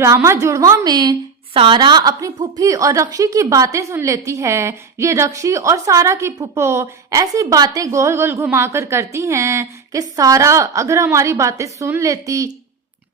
Drama जुड़वा में सारा अपनी फूफी और रक्षी की बातें सुन लेती है। ये रक्षी और सारा की फूफो ऐसी बातें गोल गोल घुमाकर करती हैं कि सारा अगर हमारी बातें सुन लेती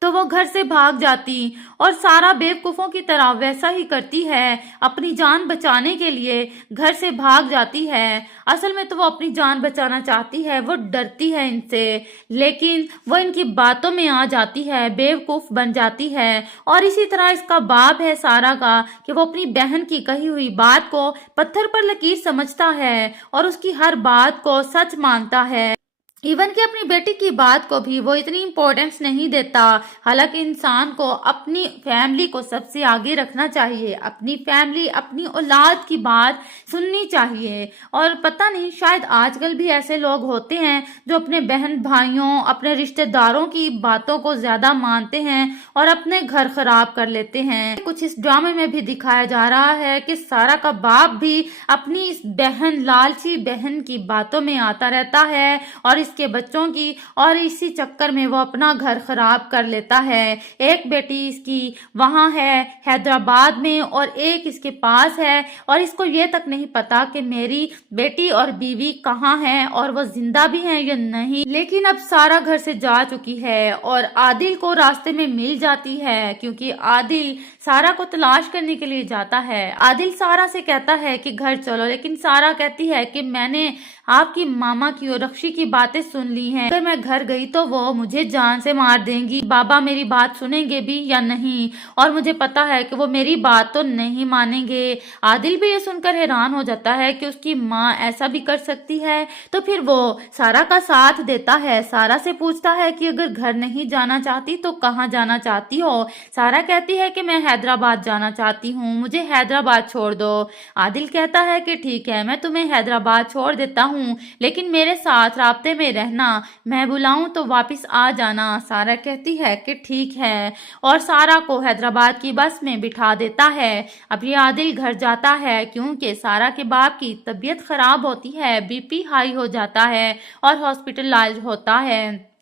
तो वो घर से भाग जाती, और सारा बेवकूफों की तरह वैसा ही करती है, अपनी जान बचाने के लिए घर से भाग जाती है। असल में तो वो अपनी जान बचाना चाहती है, वो डरती है इनसे, लेकिन वो इनकी बातों में आ जाती है, बेवकूफ बन जाती है। और इसी तरह इसका बाप है सारा का कि वो अपनी बहन की कही हुई बात को पत्थर पर लकीर समझता है और उसकी हर बात को सच मानता है। इवन कि अपनी बेटी की बात को भी वो इतनी इम्पोर्टेंस नहीं देता। हालांकि इंसान को अपनी फैमिली को सबसे आगे रखना चाहिए, अपनी फैमिली अपनी औलाद की बात सुननी चाहिए। और पता नहीं, शायद आजकल भी ऐसे लोग होते हैं जो अपने बहन भाइयों, अपने रिश्तेदारों की बातों को ज्यादा मानते हैं और अपने घर खराब कर लेते हैं। कुछ इस ड्रामे में भी दिखाया जा रहा है कि सारा का बाप भी अपनी इस बहन, लालची बहन की बातों में आता रहता है और इसके बच्चों की, और इसी चक्कर में वो अपना घर खराब कर लेता है। एक बेटी इसकी वहां है हैदराबाद में और एक इसके पास है, और इसको ये तक नहीं पता कि मेरी बेटी और बीवी कहाँ हैं और वो जिंदा भी हैं या नहीं। लेकिन अब सारा घर से जा चुकी है और आदिल को रास्ते में मिल जाती है, क्योंकि आदिल सारा को तलाश करने के लिए जाता है। आदिल सारा से कहता है कि घर चलो, लेकिन सारा कहती है कि मैंने आपकी मामा की और रक्षी की बातें सुन ली हैं, अगर मैं घर गई तो वो मुझे जान से मार देंगी, बाबा मेरी बात सुनेंगे भी या नहीं, और मुझे पता है कि वो मेरी बात तो नहीं मानेंगे। आदिल भी ये सुनकर हैरान हो जाता है कि उसकी माँ ऐसा भी कर सकती है, तो फिर वो सारा का साथ देता है। सारा से पूछता है कि अगर घर नहीं जाना चाहती तो कहाँ जाना चाहती हो। सारा कहती है कि मैं हैदराबाद जाना चाहती हूँ, मुझे हैदराबाद छोड़ दो। आदिल कहता है कि ठीक है, मैं तुम्हें हैदराबाद छोड़ देता हूँ, लेकिन मेरे साथ राब्ते में रहना, मैं बुलाऊं तो वापस आ जाना। सारा कहती है कि ठीक है, और सारा को हैदराबाद की बस में बिठा देता है। अब ये आदिल घर जाता है, क्योंकि सारा के बाप की तबीयत खराब होती है, बीपी हाई हो जाता है और हॉस्पिटलाइज होता है।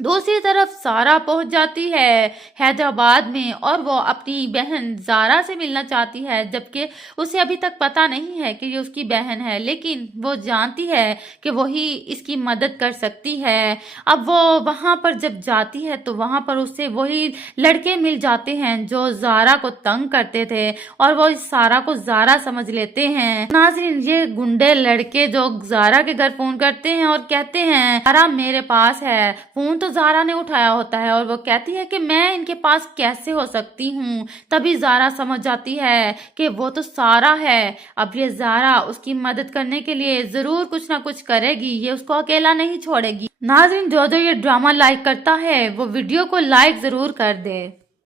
दूसरी तरफ सारा पहुंच जाती है हैदराबाद में और वो अपनी बहन जारा से मिलना चाहती है, जबकि उसे अभी तक पता नहीं है कि ये उसकी बहन है, लेकिन वो जानती है कि वही इसकी मदद कर सकती है। अब वो वहां पर जब जाती है तो वहां पर उससे वही लड़के मिल जाते हैं जो जारा को तंग करते थे, और वो इस सारा को जारा समझ लेते हैं। नाज़रीन, ये गुंडे लड़के जो जारा के घर फोन करते हैं और कहते हैं जारा मेरे पास है, फोन तो जारा ने उठाया होता है, और वो कहती है कि मैं इनके पास कैसे हो सकती हूँ। तभी जारा समझ जाती है कि वो तो सारा है। अब ये जारा उसकी मदद करने के लिए जरूर कुछ ना कुछ करेगी, ये उसको अकेला नहीं छोड़ेगी। नाज़रीन, जो जो ये ड्रामा लाइक करता है वो वीडियो को लाइक जरूर कर दे।